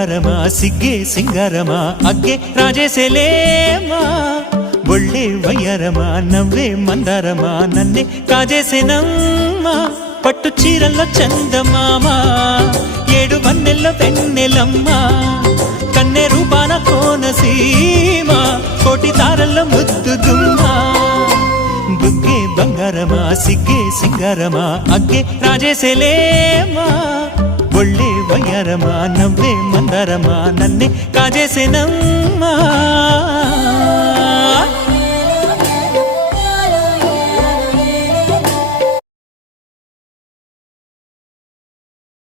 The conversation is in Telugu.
బంగారమా సిగ్గే సింగారమా అగ్గే రాజేసేలేమా ఒళ్ళే వయ్యారమా నవ్వే మందారమా నన్నే కాజేసేనమ్మా పట్టు చీరల్లో చందమామా ఏడు వన్నెల్లో వెన్నెలమ్మా కన్నె రూపాన కోనసీమ కోటి తారల్లో ముద్దుదుమ్మా బుగ్గే బంగారమా సిగ్గే సింగారమా అగ్గే రాజేసేలేమా ఒళ్ళే వయ్యారమా నవ్వే మందారమా నన్నే కాజేసేనమ్మా